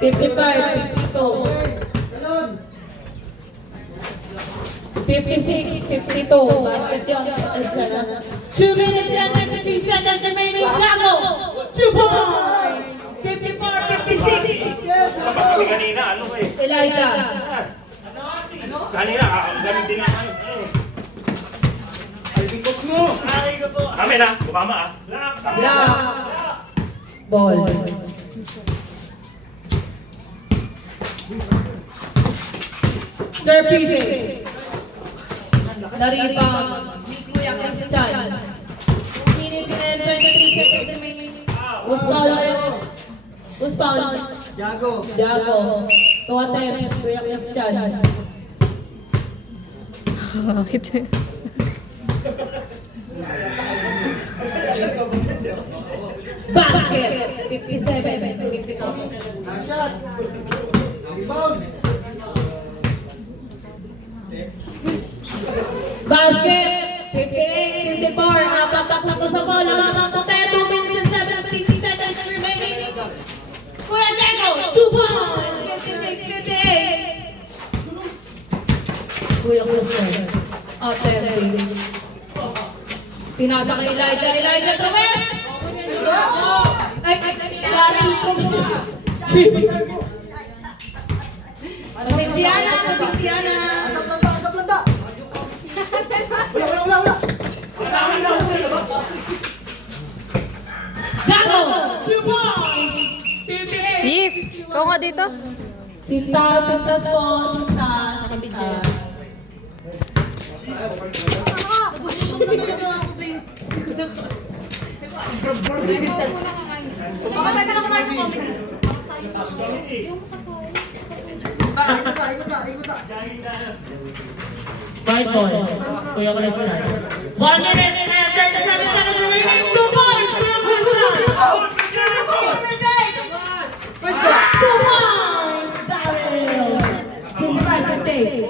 55, 52. 56, 52. Basket yun. 2 minutes and 93 seconds remaining. Jago! 2 points! 54, 56. Kami kanina, ano eh. Elijah. Kanina, galing din ako. Ay, likot mo! Ay, ko po. Kami na, kumama ah. Lock. Ball. Sir PJ. Naribang ni Kuya Christian. 2 minutes and 23 seconds remaining. Who's foul? Who's foul? Jago. Jago. 2 attempts, Kuya Christian. Basket. 57, 54. Nashot. Rebound. Basket, 58, 54, apat na punto sa ball, lamang puti, 2 minutes and 17 seconds remaining. Kuya Diego, 2 points, 56, 58. Kuya Christian, attempting. Pinasa kay Elijah, Elijah Trowes! Ay, Daryl Trowes. Pasintiana, Pasintiana. Asap landa. Wala. Jago, 2 points, 58. Yes! Ikaw nga dito. Sintas po, sintas. Five points, Kuya Christian. 1 minute and 37 seconds remaining. 2 points, Kuya Christian. 2 points, Daryl. 65-50.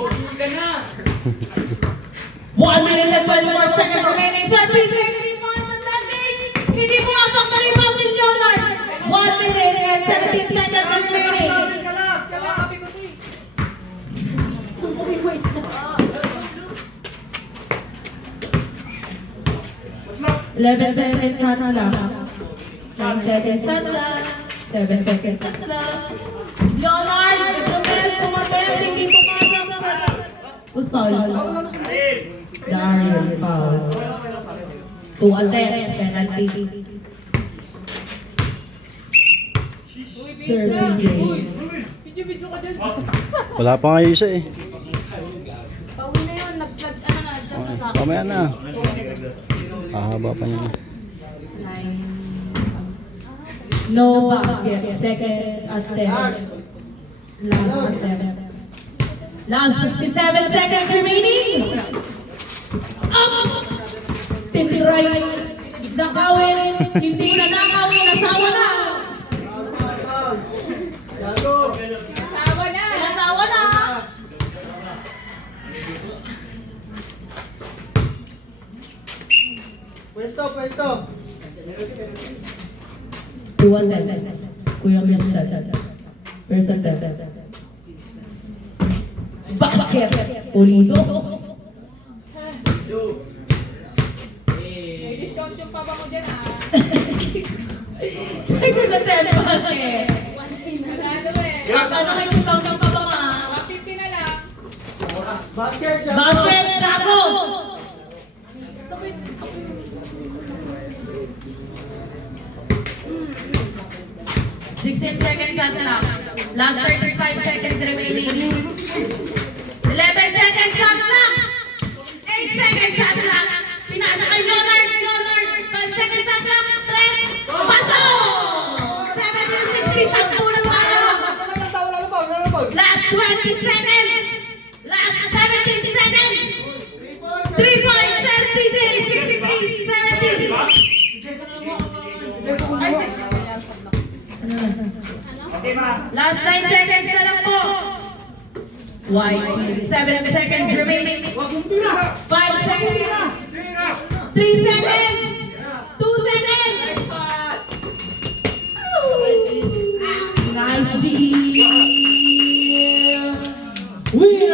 1 minute and 24 seconds remaining. Sir PJ, 3 points at that lead. Hindi pumasok na rebound ni Leonard. 1 minute and 17 seconds remaining. 11 seconds shot na lang. 9 seconds shot lang. 7 seconds shot lang. Leonard, Gomez, tumatep, hindi pumasok. Who's foul? Daryl, foul. 2 attempts, penalty. Sir PJ. Wala pa nga isa eh. Pauwi na yun. Nag-chat na sa akin. Mamaya na. Hahaba pa niya. No basket. Second attempt. Last attempt. Last 57 seconds remaining. Up! Titiray. Nakawin. Hindi mo na nakawin. Nasawa na. Jago. Nasawa na. Pwesto. 2 attempts. Kuya Christian. First attempt. Basket. Pulido. May discount yung papa mo dyan ah. Second attempt basket. Nanalo eh. Ano kayo discount ng papa ma? 150 na lang. Basket. Jago. Basket. Jago. 16 seconds shot lang. Last 35 seconds remaining. 11 seconds shot lang. 8 seconds shot lang. Pinasa kay Leonard. 5 seconds shot lang. 3. Pasok! 7-60. 10 na tayo. Last 20 seconds. Last 17 seconds. 3 points. Sir PJ. 63-70. Last 9 seconds na lang po. White. 7 seconds remaining. 5 seconds. 3 seconds. 2 seconds. Winner!